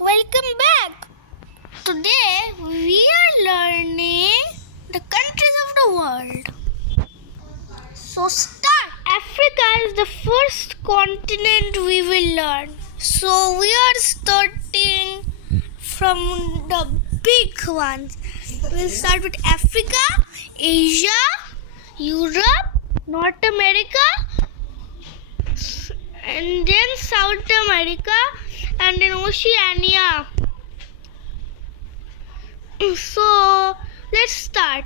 Welcome back. Today we are learning the countries of the world. So start. Africa is the first continent we will learn. So we are starting from the big ones. We'll start with Africa, Asia, Europe, North America, and then South America, and then Oceania. So let's start.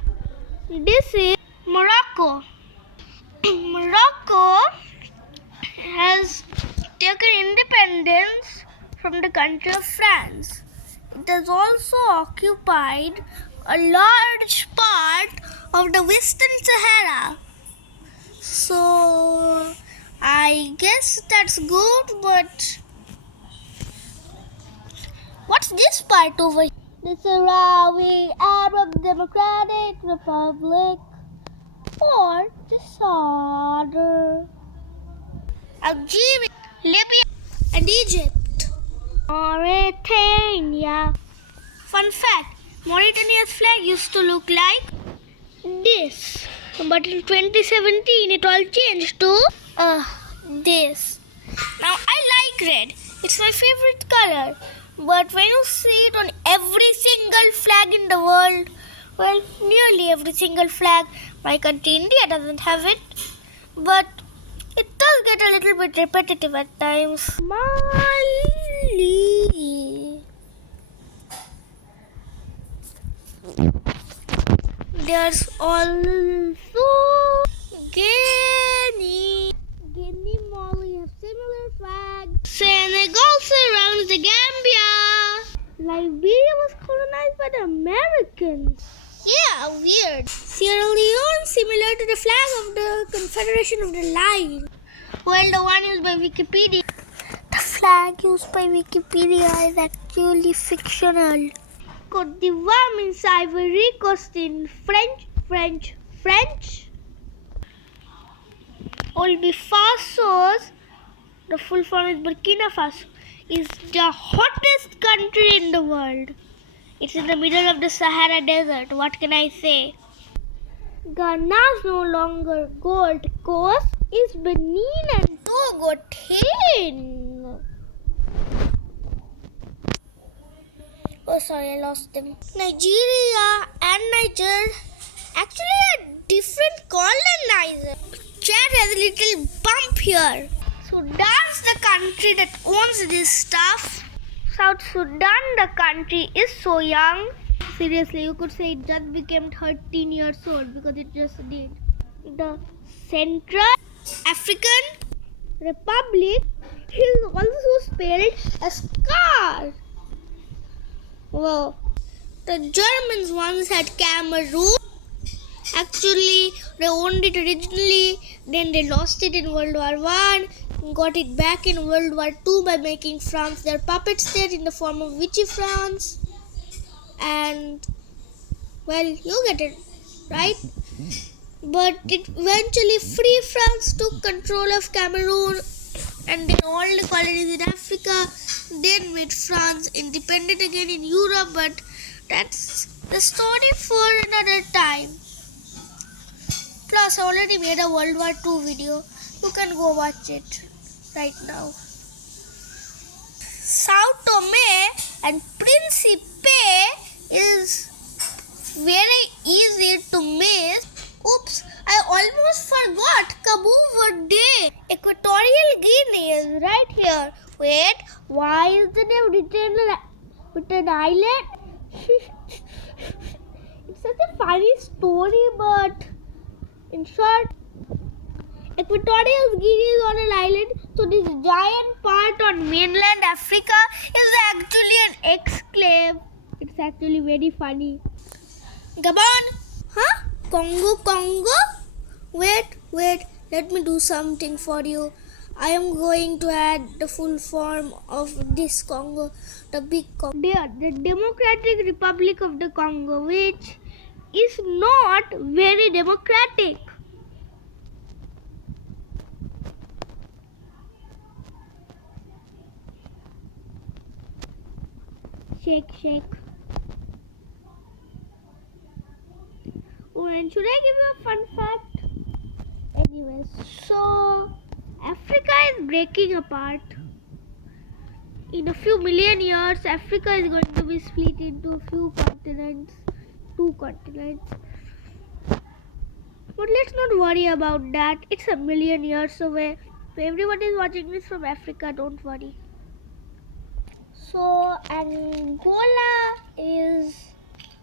This is Morocco. Morocco has taken independence from the country of France. It has also occupied a large part of the Western Sahara. So I guess that's good, but what's this part over here? The Sahrawi Arab Democratic Republic, or just other Algeria, Libya, and Egypt. Mauritania. Fun fact, Mauritania's flag used to look like this, but in 2017 it all changed to this. Now I like red. It's my favorite color. But when you see it on every single flag in the world, well, nearly every single flag, my country India doesn't have it. But it does get a little bit repetitive at times. Mali. There's also Guinea. Guinea, Mali have similar flags. Senegal surrounds the Gambia. Liberia was colonized by the Americans. Yeah, weird. Sierra Leone, similar to the flag of the Confederation of the Line. Well, the one used by Wikipedia. The flag used by Wikipedia is actually fictional. Côte d'Ivoire means Ivory Coast in French. Burkina Faso, the full form is Burkina Faso, is the hottest country in the world. It's in the middle of the Sahara Desert. What can I say? Ghana's no longer Gold Coast is Benin and Togo. Oh, sorry, I lost them. Nigeria and Niger actually are different colonizers. Chad has a little bump here. Sudan's the country that owns this stuff. South Sudan, the country, is so young. Seriously, you could say it just became 13 years old because it just did. The Central African Republic is also spelled as car. Wow. The Germans once had Cameroon. Actually, they owned it originally, then they lost it in World War I, got it back in World War II by making France their puppet state in the form of Vichy France. And, well, you get it, right? But it eventually Free France took control of Cameroon and then all the colonies in Africa, then made France independent again in Europe, but that's the story for another time. Plus, I already made a World War II video. You can go watch it right now. Sao Tome and Principe is very easy to miss. Oops, I almost forgot Cabo Verde. Equatorial Guinea is right here. Wait, why is the name written with an island? It's such a funny story, but in short, Equatorial Guinea is on an island, so this giant part on mainland Africa is actually an exclave. It's actually very funny. Gabon? Huh? Congo? Wait, let me do something for you. I am going to add the full form of this Congo, the big Congo. The Democratic Republic of the Congo, which is not very democratic. Shake. Oh, and should I give you a fun fact? Anyways, so Africa is breaking apart. In a few million years, Africa is going to be split into two continents. But let's not worry about that. It's a million years away. So everyone is watching this from Africa, don't worry. So Angola is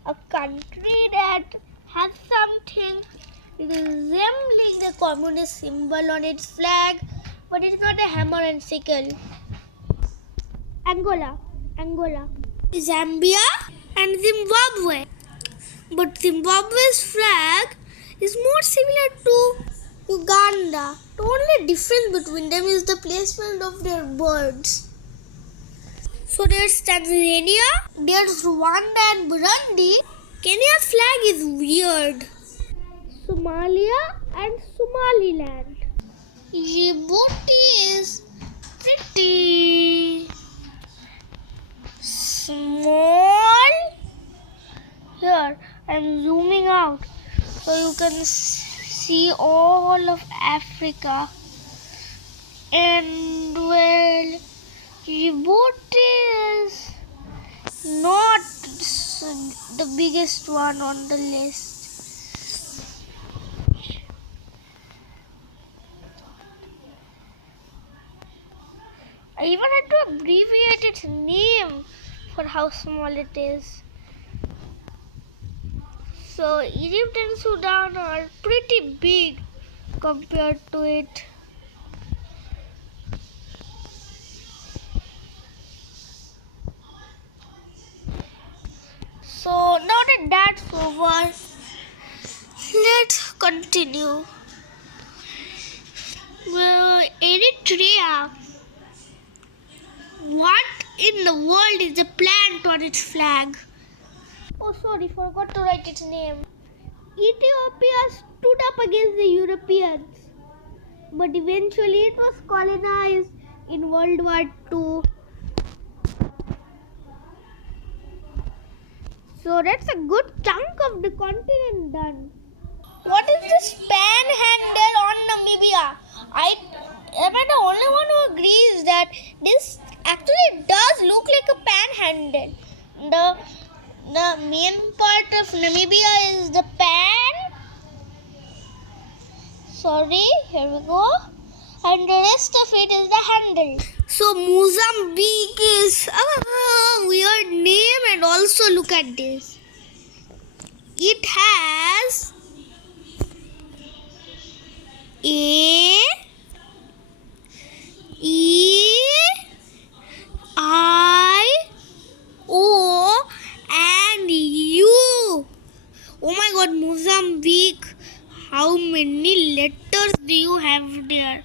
a country that has something resembling the communist symbol on its flag, but it's not a hammer and sickle. Angola, Zambia and Zimbabwe. But Zimbabwe's flag is more similar to Uganda. The only difference between them is the placement of their birds. So there's Tanzania, there's Rwanda and Burundi. Kenya's flag is weird. Somalia and Somaliland. Djibouti is pretty small. Here, I'm zooming out so you can see all of Africa. And well, Djibouti is not the biggest one on the list. I even had to abbreviate its name for how small it is. So Egypt and Sudan are pretty big compared to it. So now that that's over, let's continue. Well, Eritrea. What in the world is the plant on its flag? Oh, sorry, forgot to write its name. Ethiopia stood up against the Europeans, but eventually it was colonized in World War II. So that's a good chunk of the continent done. What is this panhandle on Namibia? Am I the only one who agrees that this actually does look like a panhandle? The main part of Namibia is the pan. Sorry, here we go. And the rest of it is the handle. So Mozambique is a weird name, and also look at this. It has A, E, I, O and U. Oh my god, Mozambique. How many letters do you have there?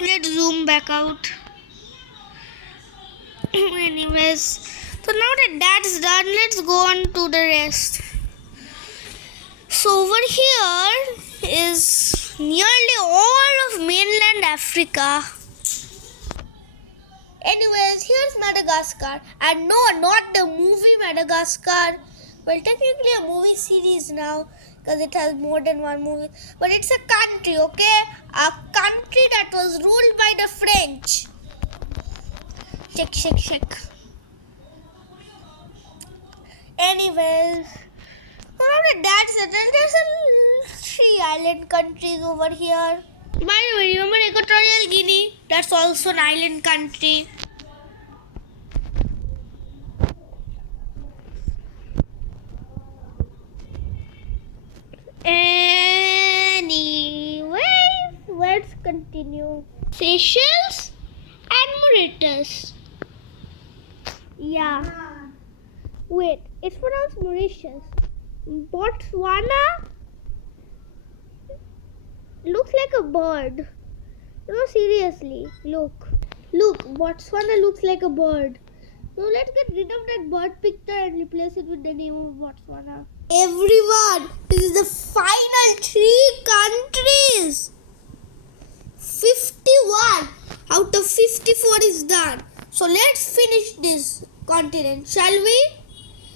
Let's zoom back out. Anyways, so now that that's done, let's go on to the rest. So over here is nearly all of mainland Africa. Anyways, here's Madagascar. And no, not the movie Madagascar. Well, technically a movie series now, because it has more than one movie. But it's a country, okay? A country that was ruled by the French. Check. Anyways, around that settled, there's 3 island countries over here. By the way, remember Equatorial Guinea? That's also an island country. Anyways, let's continue. Seychelles and Mauritius. Yeah. Wait, it's pronounced Mauritius. Botswana looks like a bird. No, seriously. Look, Botswana looks like a bird. So let's get rid of that bird picture and replace it with the name of Botswana. Everyone, this is the final 3 countries. 51 out of 54 is done. So let's finish this. continent, shall we?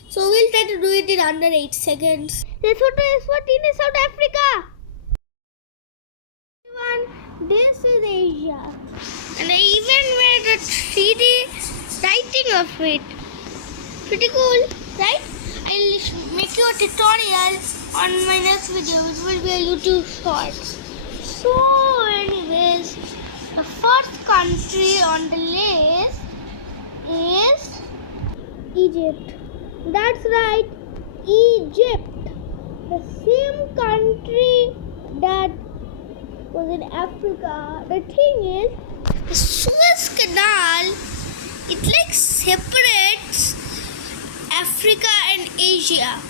So we'll try to do it in under 8 seconds. Lesotho, Eswatini, South Africa. This is Asia. And I even made a 3D writing of it. Pretty cool, right? I'll make you a tutorial on my next video. It will be a YouTube short. So anyways, the first country on the list is Egypt. That's right, Egypt. The same country that was in Africa. The thing is, the Suez Canal, it like separates Africa and Asia.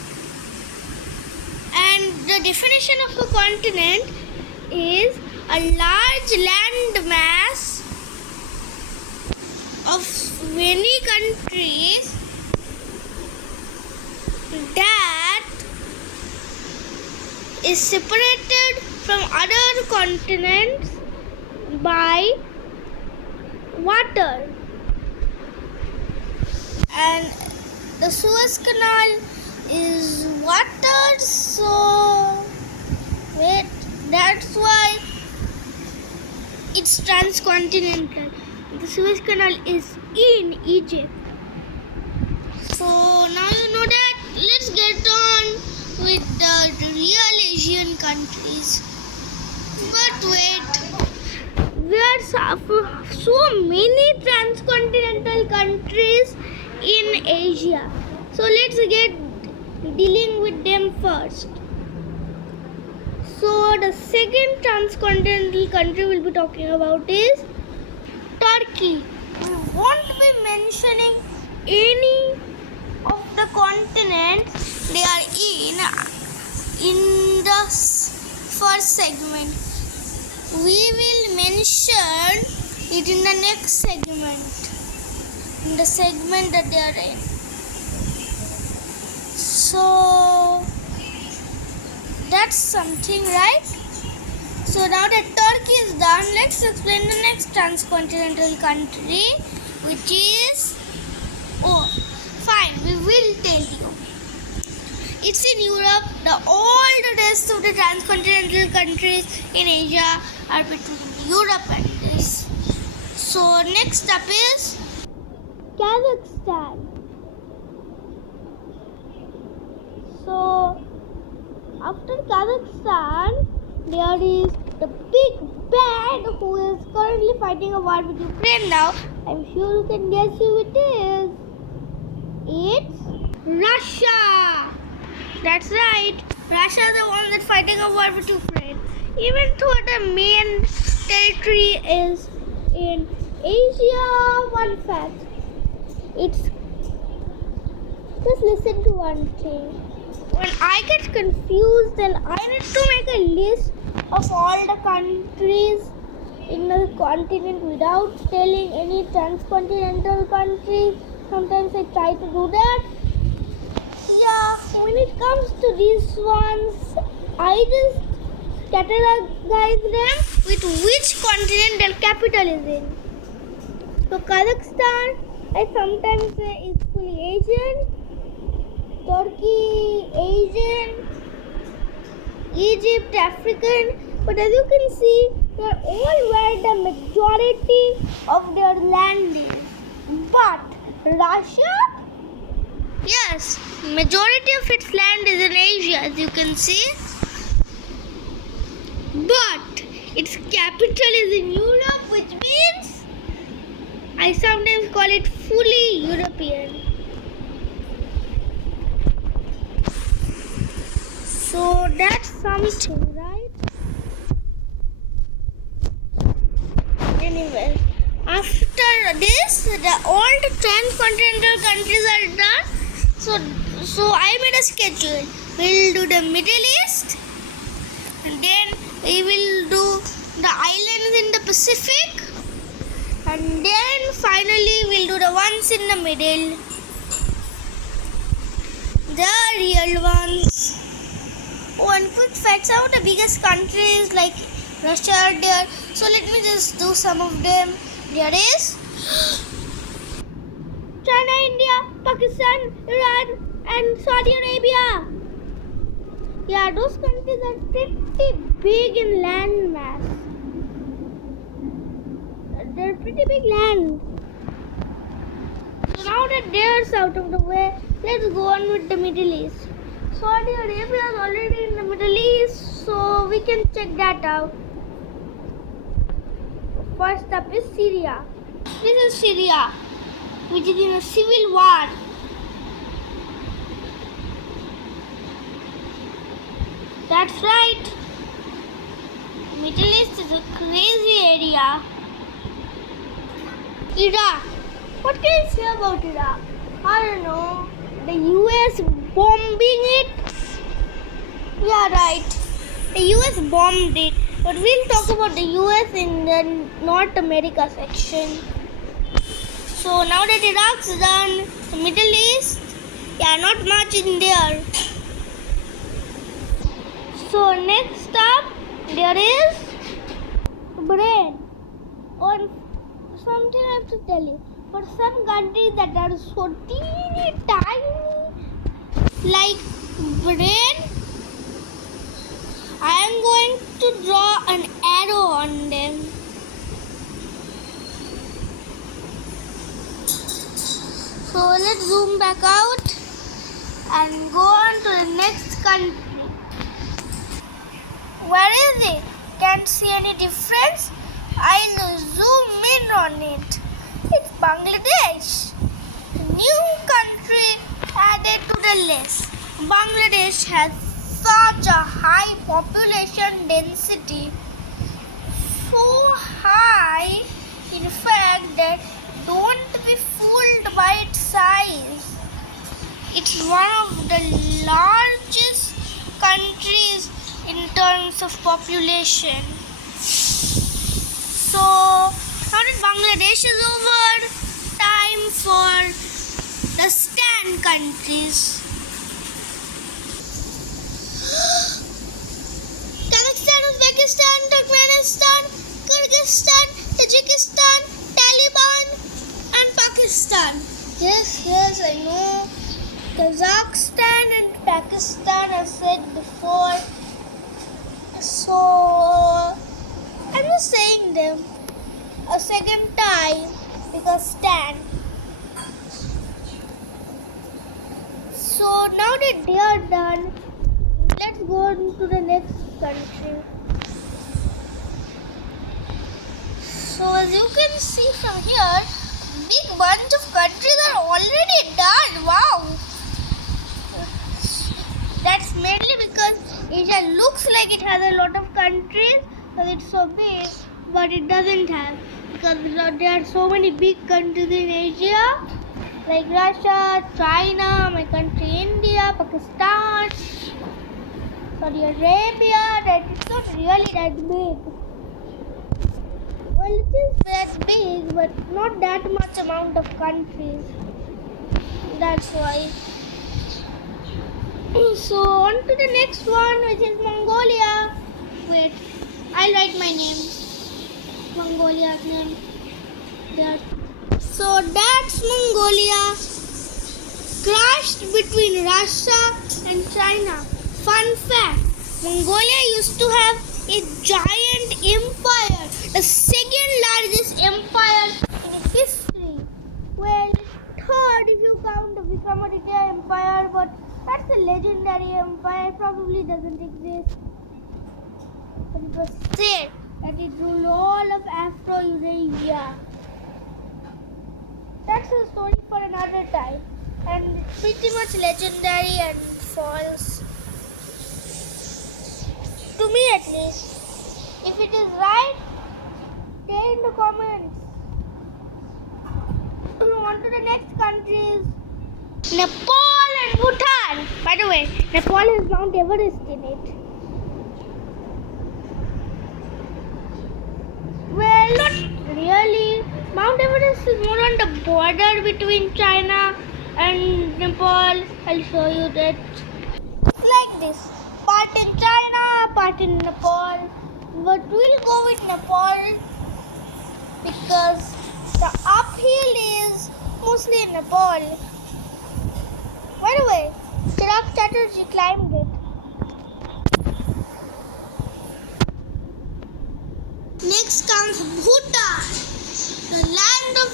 And the definition of a continent is a large land mass of many countries that is separated from other continents by water. And the Suez Canal is water, so wait, that's why it's transcontinental. The Suez Canal is in Egypt. So now you know that. Let's get on with the real Asian countries. But wait, there are so many transcontinental countries in Asia. So let's get dealing with them first. So the second transcontinental country we'll be talking about is Turkey. We won't be mentioning any of the continents they are in the first segment. We will mention it in the next segment, in the segment that they are in. So that's something, right? So now that Turkey is done, let's explain the next transcontinental country, which is fine, we will tell you. It's in Europe. All the rest of the transcontinental countries in Asia are between Europe and this. So next up is Kazakhstan. So after Kazakhstan, there is the big bad who is currently fighting a war with Ukraine now. I'm sure you can guess who it is. It's Russia. That's right. Russia is the one that's fighting a war with Ukraine. Even though the main territory is in Asia, one fact. It's just listen to one thing. When I get confused and I need to make a list of all the countries in the continent without telling any transcontinental countries, sometimes I try to do that. Yeah, when it comes to these ones, I just categorize them with which continent their capital is in. So Kazakhstan, I sometimes say is fully Asian, Turkey, Asian, Egypt, African, but as you can see, they are all where the majority of their land is. But Russia, yes, majority of its land is in Asia, as you can see. But its capital is in Europe, which means I sometimes call it fully European. So that's something, right? Anyway, after this, all the transcontinental countries are done. So I made a schedule. We'll do the Middle East, and then we will do the islands in the Pacific, and then finally we'll do the ones in the middle, the real ones. Oh, and quick facts, some of the biggest countries like Russia are there. So let me just do some of them. There is China, India, Pakistan, Iran, and Saudi Arabia. Yeah, those countries are pretty big in land mass. They're pretty big land. So now that they're out of the way, let's go on with the Middle East. Saudi Arabia is already in the Middle East, so we can check that out. First up is Syria. This is Syria, which is in a civil war. That's right. Middle East is a crazy area. Iraq. What can I say about Iraq? I don't know. The US bombing it? Yeah, right. The US bombed it. But we'll talk about the US in the North America section. So now that Iraq's done, the Middle East, yeah, not much in there. So next up, there is Bahrain. Or something I have to tell you. For some countries that are so teeny tiny, like Bahrain, I am going to draw an arrow on them. So let's zoom back out and go on to the next country. Where is it? Can't see any difference? I'll zoom in on it. It's Bangladesh. New country added to the list. Bangladesh has such a high population density. So high, in fact, that don't be fooled by its size. It's one of the largest countries in terms of population. So now that Bangladesh is over, time for the stand countries. Kazakhstan, Uzbekistan, Turkmenistan, Kyrgyzstan, Tajikistan, Taliban, and Pakistan. Yes, I know. Kazakhstan and Pakistan, I said before. So I'm just saying them a second time because stand. So now that they are done, let's go on to the next country. So as you can see from here, big bunch of countries are already done. Wow! That's mainly because Asia looks like it has a lot of countries because it's so big, but it doesn't have, because there are so many big countries in Asia like Russia, China, my country India, Pakistan, Saudi Arabia, that it's not really that big. Well, it is that big, but not that much amount of countries. That's why. So on to the next one, which is Mongolia. Wait, I'll write my name. Mongolia's name. There. So that's Mongolia. Crashed between Russia and China. Fun fact, Mongolia used to have a giant empire, the second largest empire in history. Well, third if you count the Vikramaditya Empire, but that's a legendary empire, probably doesn't exist. But it was said that it ruled all of Afro-Eurasia. That's a story for another time, and pretty much legendary and false. To me at least. If it is right, say in the comments. On to the next countries. Nepal and Bhutan. By the way, Nepal has Mount Everest in it. Well, not really. Mount Everest is more on the border between China and Nepal. I'll show you that. It's like this. Part in China, part in Nepal. But we'll go with Nepal because the uphill is mostly in Nepal. By the way, Chirag Chatterjee climbed it. Next comes Bhutan, the land of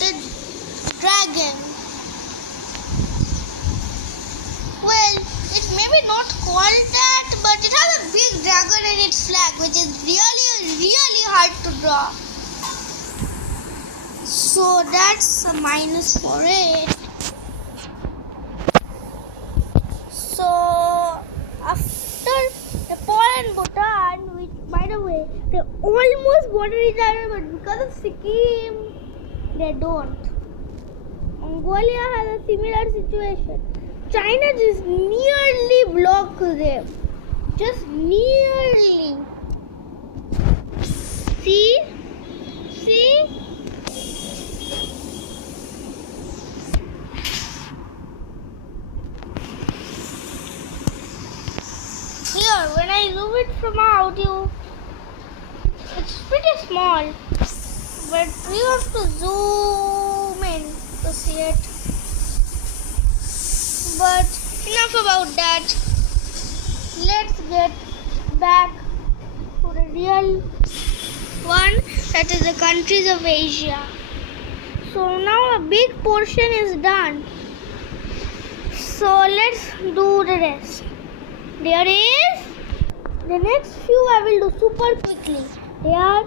the dragon. Well, it may be not called that, but it has a big dragon in its flag, which is really hard to draw. So that's a minus for it. So after Nepal and Bhutan, which by the way, they almost border each other, but because of Sikkim, they don't. Mongolia has a similar situation. China just nearly blocks them. Just nearly. See? Here, when I zoom it from out, it's pretty small. But we have to zoom in to see it. But enough about that. Let's get back to the real one, that is the countries of Asia. So now a big portion is done. So let's do the rest. There is the next few I will do super quickly. They are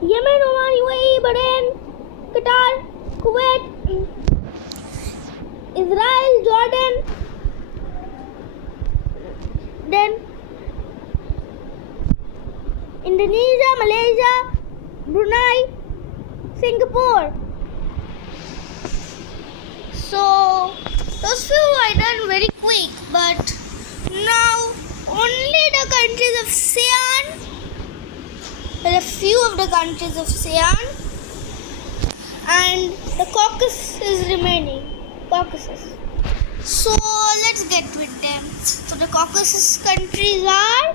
Yemen, Oman, UAE, Bahrain, Qatar, Kuwait, Israel, Jordan, then Indonesia, Malaysia, Brunei, Singapore. So those few I done very quick, but now only the countries of ASEAN, well, a few of the countries of ASEAN, and the Caucasus is remaining. Caucasus. So let's get with them. So the Caucasus countries are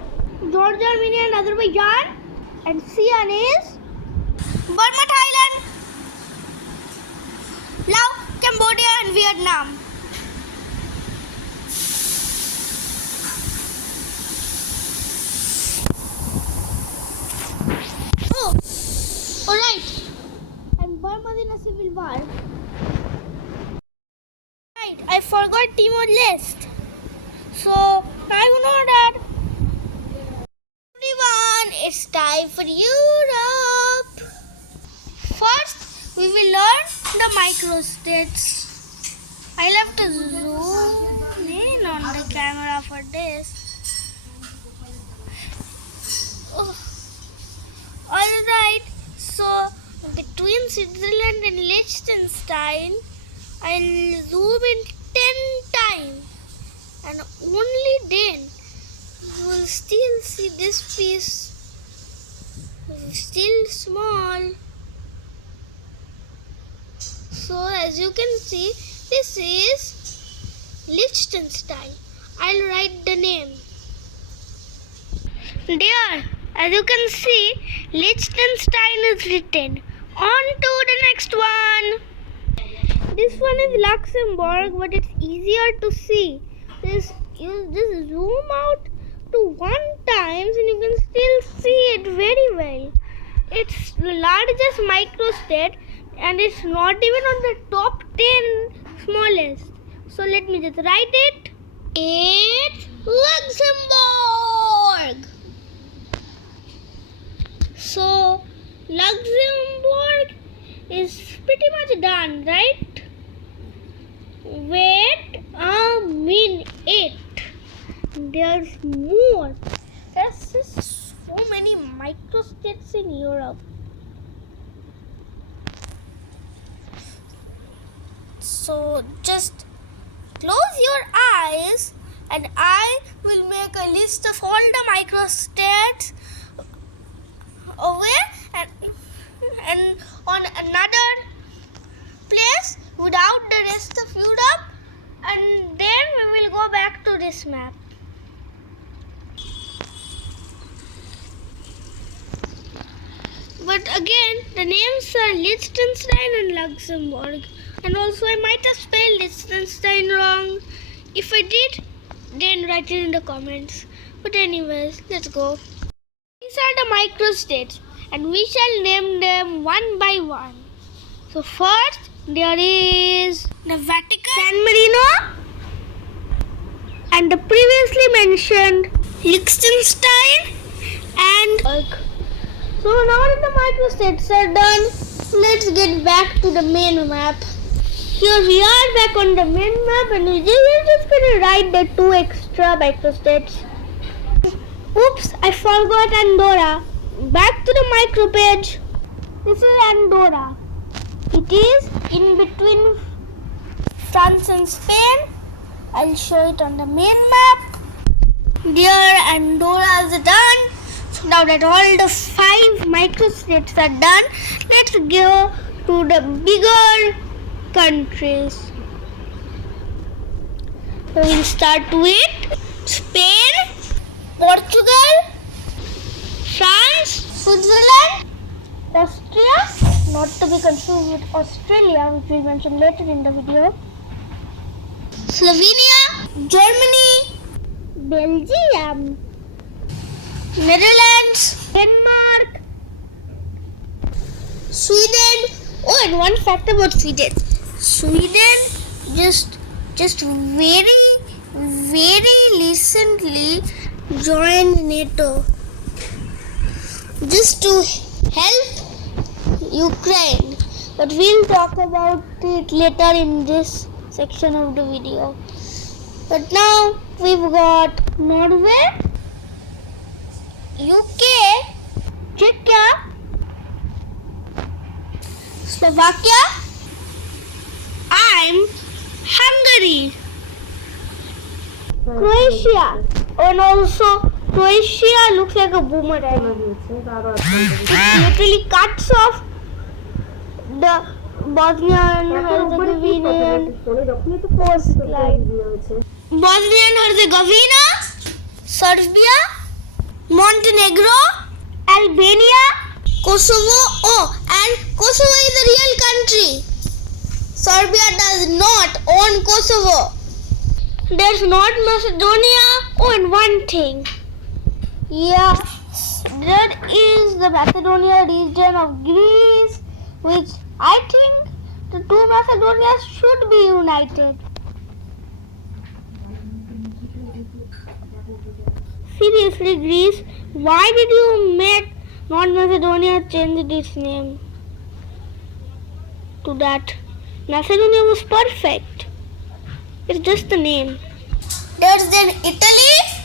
Georgia, Armenia, and Azerbaijan, and ASEAN is Burma, Thailand, Laos, Cambodia, and Vietnam. Oh, alright. And Burma is in a civil war. Right, I forgot Timor Leste. So now you know that. Everyone, it's time for Europe. First, we will learn the microstates. I'll have to zoom in on the camera for this. Oh. Alright, so between Switzerland and Liechtenstein, I'll zoom in 10 times, and only then you will still see this piece still small. So as you can see, this is Liechtenstein. I'll write the name. There, as you can see, Liechtenstein is written. On to the next one. This one is Luxembourg, but it's easier to see. You just zoom out to 1 times and you can still see it very well. It's the largest microstate and it's not even on the top 10 smallest. So let me just write it. It's Luxembourg. So Luxembourg is pretty much done, right? Wait a minute. There's more. There's just so many microstates in Europe. So just close your eyes and I will make a list of all the microstates away and on another place without the rest of Europe, and then we will go back to this map. But But again, the names are Liechtenstein and Luxembourg. And also I might have spelled Liechtenstein wrong. If I did, then write it in the comments. But anyways, let's go. These are the microstates and we shall name them one by one. So first, there is the Vatican, San Marino, and the previously mentioned Liechtenstein and So now that the microstates are done, let's get back to the main map. Here we are back on the main map and we're just gonna write the 2 extra microstates. Oops, I forgot Andorra. Back to the micro page. This is Andorra. It is in between France and Spain. I'll show it on the main map. There, Andorra is done. So now that all the 5 microstates are done, let's go to the bigger countries. So we'll start with Spain, Portugal, France, Switzerland, Austria, not to be confused with Australia, which we'll mention later in the video, Slovenia, Germany, Belgium, Netherlands, Denmark, Sweden. Oh, and one fact about Sweden. Sweden just very recently joined NATO just to help Ukraine. But we'll talk about it later in this section of the video. But now we've got Norway, UK, Czechia, Slovakia, and Hungary, Croatia, and also Croatia looks like a boomerang. It literally cuts off the Bosnian Herzegovinian coastline. Bosnian Herzegovina, Serbia, Montenegro, Albania, Kosovo. Oh, and Kosovo is a real country. Serbia does not own Kosovo. There's North Macedonia. Oh, and one thing. Yeah, there is the Macedonia region of Greece, which I think the 2 Macedonias should be united. Seriously, Greece, why did you make North Macedonia change its name to that? Macedonia was perfect. It's just the name. There's then Italy,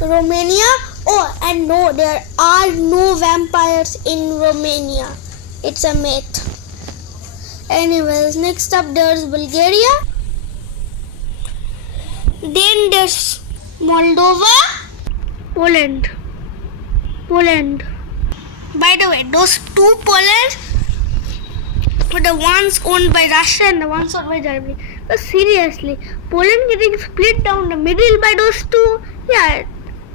Romania. Oh, and no, there are no vampires in Romania. It's a myth. Anyways, next up there's Bulgaria. Then there's Moldova, Poland. By the way, those 2 Polands were the ones owned by Russia and the ones owned by Germany. But seriously, Poland getting split down the middle by those 2? Yeah,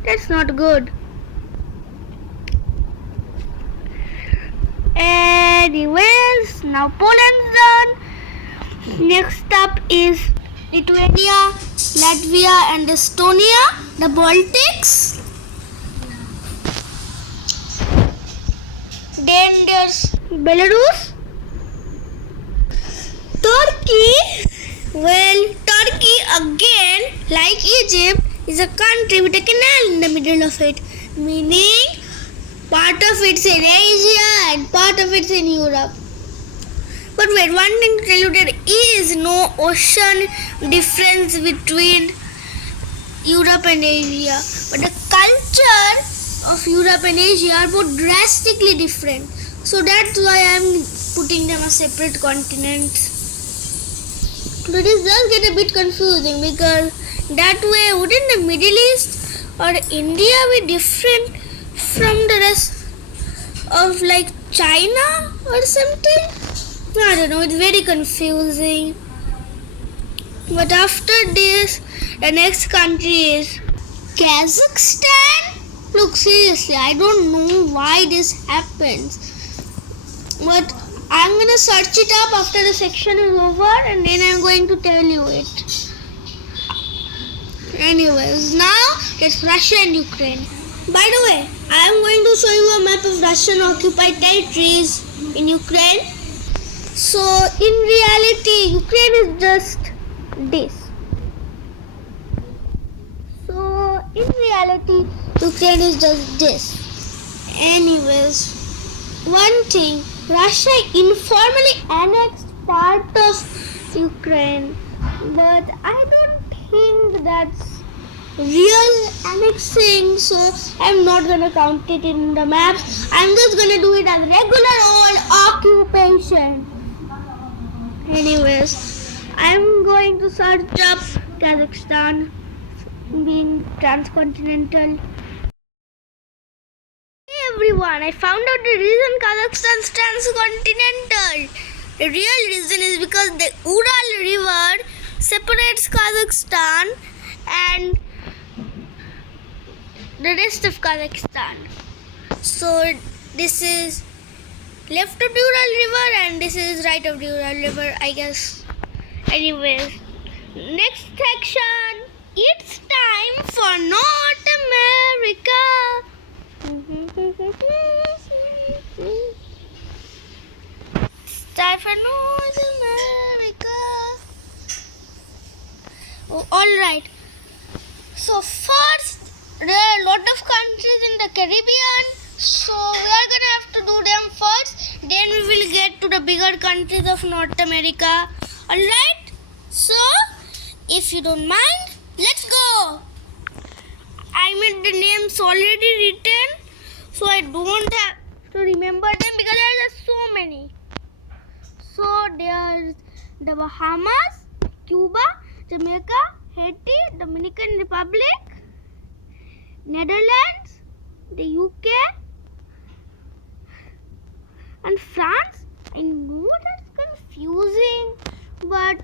that's not good. Anyways, now Poland's done. Next up is Lithuania, Latvia and Estonia, the Baltics. Then there's Belarus, Turkey. Well, Turkey again, like Egypt, is a country with a canal in the middle of it, meaning part of it's in Asia and part of it's in Europe. But wait, one thing to tell you, there is no ocean difference between Europe and Asia. But the culture of Europe and Asia are both drastically different. So that's why I'm putting them as separate continents. But this does get a bit confusing because that way wouldn't the Middle East or India be different from the rest of like China or something? I don't know, it's very confusing. But after this, the next country is Kazakhstan, Look, seriously, I don't know why this happens. But I'm gonna search it up after the section is over and then I'm going to tell you it. Anyways, now it's Russia and Ukraine. By the way, I'm going to show you a map of Russian occupied territories in Ukraine. So, in reality, Ukraine is just this. So, in reality, Ukraine is just this. Anyways, one thing, Russia informally annexed part of Ukraine, but I don't think that's real annexing, so I'm not gonna count it in the maps. I'm just gonna do it as regular old occupation. Anyways, I'm going to search up Kazakhstan being transcontinental. Hey everyone, I found out the reason Kazakhstan is transcontinental. The real reason is because the Ural River separates Kazakhstan and the rest of Kazakhstan. So this is left of the Ural River and this is right of the Ural River, I guess. Anyways, next section. It's time for North America. It's time for North America. Oh, alright. So first, there are a lot of countries in the Caribbean. So we are gonna have to do them first. Then we will get to the bigger countries of North America. Alright? So, if you don't mind, let's go! I made the names already written, so I don't have to remember them because there are so many. So there's the Bahamas, Cuba, Jamaica, Haiti, Dominican Republic, Netherlands, the UK, and France. I know that's confusing, but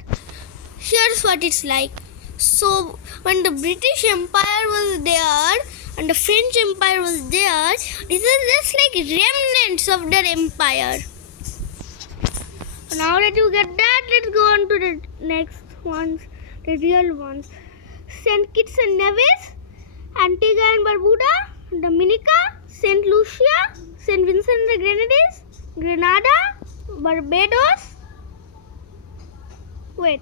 here's what it's like. So when the British Empire was there and the French Empire was there, these are just like remnants of their empire. Now that you get that, let's go on to the next ones, the real ones. St. Kitts and Nevis, Antigua and Barbuda, Dominica, St. Lucia, St. Vincent and the Grenadines, Grenada, Barbados. Wait,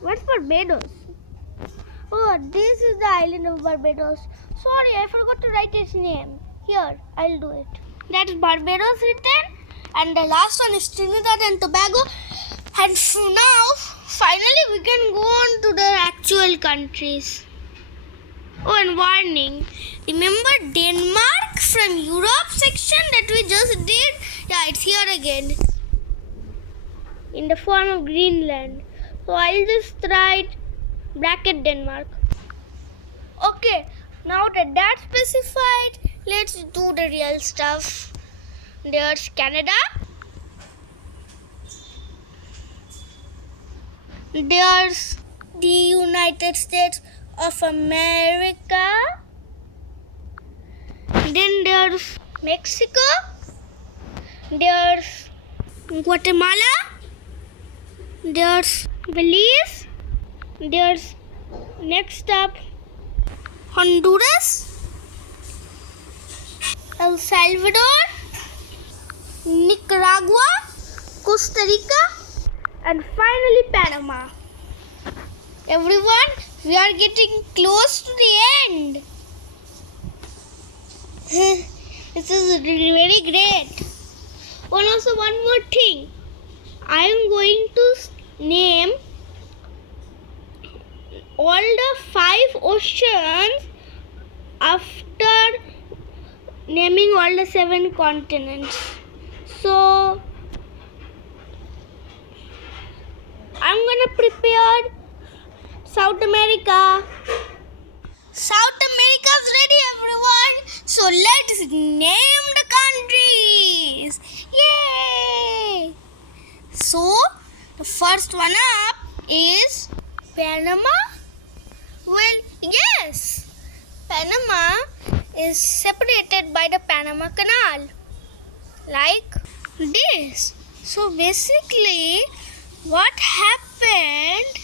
what's Barbados? Oh, this is the island of Barbados. Sorry, I forgot to write its name. Here, I'll do it. That's Barbados written, and the last one is Trinidad and Tobago. And now, finally, we can go on to the actual countries. Oh, and warning. Remember Denmark from Europe section that we just did? Yeah, it's here again. In the form of Greenland. So I'll just write bracket Denmark. Okay, now that that's specified, let's do the real stuff. There's Canada. There's the United States of America. Then there's Mexico. There's Guatemala. There's Belize. There's next up Honduras, El Salvador, Nicaragua, Costa Rica, and finally Panama. Everyone, we are getting close to the end. This is very great. And also one more thing. I am going to name all the 5 oceans after naming all the 7 continents. So I'm gonna prepare South America. South America's ready, everyone. So let's name the countries. Yay! So the first one up is Panama. Well, yes, Panama is separated by the Panama Canal, like this. So basically, what happened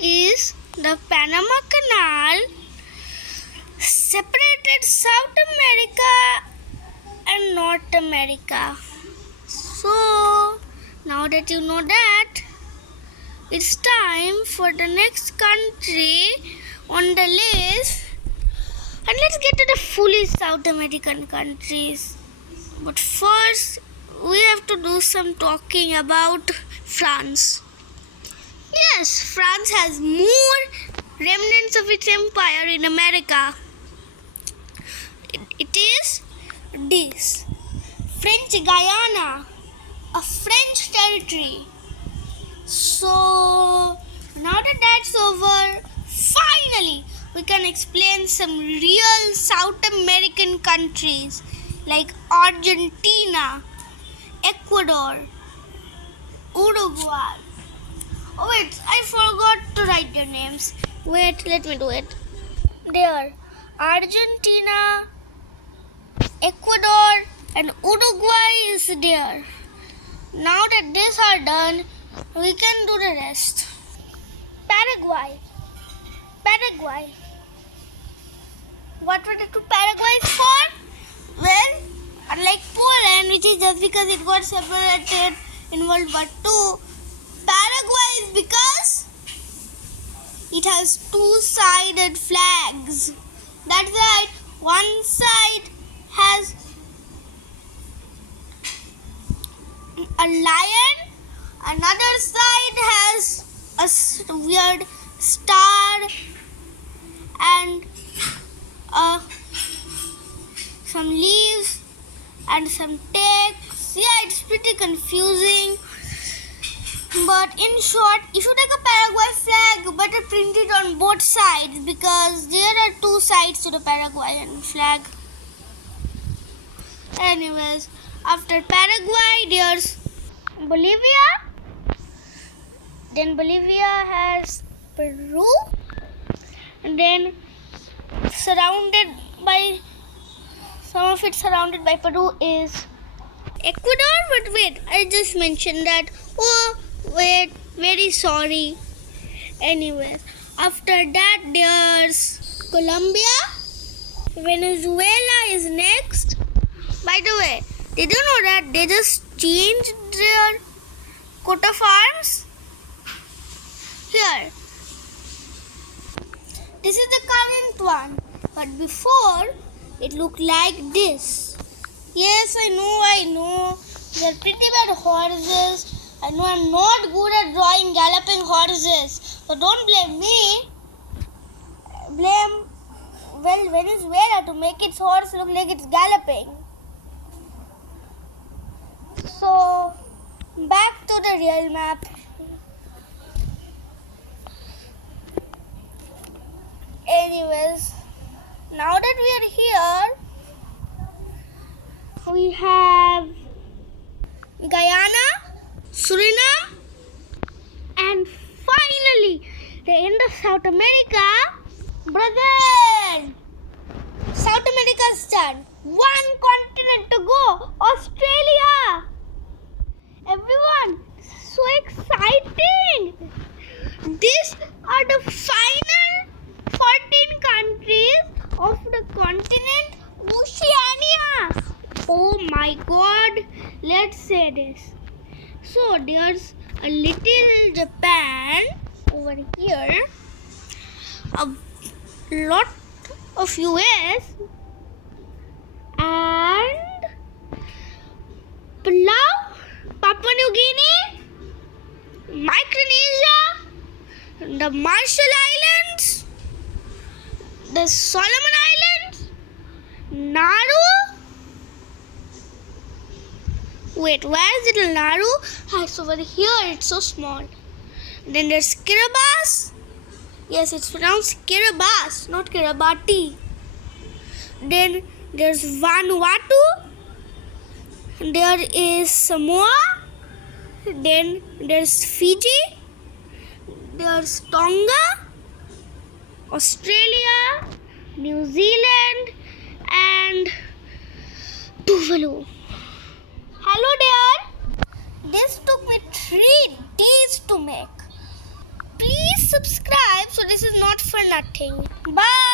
is the Panama Canal separated South America and North America. So now that you know that, it's time for the next country on the list. And let's get to the fully South American countries. But first, we have to do some talking about France. Yes, France has more remnants of its empire in America. It is this French Guyana, a French territory. So now that that's over, finally we can explain some real South American countries like Argentina, Ecuador, Uruguay. Oh wait, I forgot to write their names. Wait, let me do it. There, Argentina, Ecuador and Uruguay is there. Now that these are done, we can do the rest. Paraguay. What would it do Paraguay for? Well, unlike Poland, which is just because it got separated in World War II, Paraguay is because it has two-sided flags. That's right. One side has a lion, another side has a weird star and some leaves and some text. Yeah, it's pretty confusing. But in short, if you take a Paraguay flag, you better print it on both sides because there are two sides to the Paraguayan flag. Anyways, after Paraguay, there's Bolivia. Then Bolivia has Peru. And then some of it surrounded by Peru is Ecuador. But wait, I just mentioned that. Oh, wait, very sorry. Anyways, after that there's Colombia. Venezuela is next. By the way, did you know that they just changed their coat of arms? Here. This is the current one. But before, it looked like this. Yes, I know. They're pretty bad horses. I know I'm not good at drawing galloping horses. So don't blame me. Blame, Venezuela to make its horse look like it's galloping. So, back to the real map. Anyways, now that we are here, we have Guyana, Suriname, and finally, the end of South America, Brazil. South America's done. One continent to go, Australia. Everyone, so exciting. These are the final 14 countries of the continent Oceania. Oh my god, let's say this. So there's a little Japan over here, a lot of US, and Palau, Papua New Guinea, Micronesia, the Marshall Islands, the Solomon Islands, Nauru. Wait, where is little Nauru? It's over here, it's so small. Then there's Kiribati. Yes, it's pronounced Kiribati, not Kiribati. Then there's Vanuatu. There is Samoa. Then there's Fiji. There's Tonga, Australia, New Zealand, and Tuvalu. Hello dear. This took me 3 days to make. Please subscribe so this is not for nothing. Bye.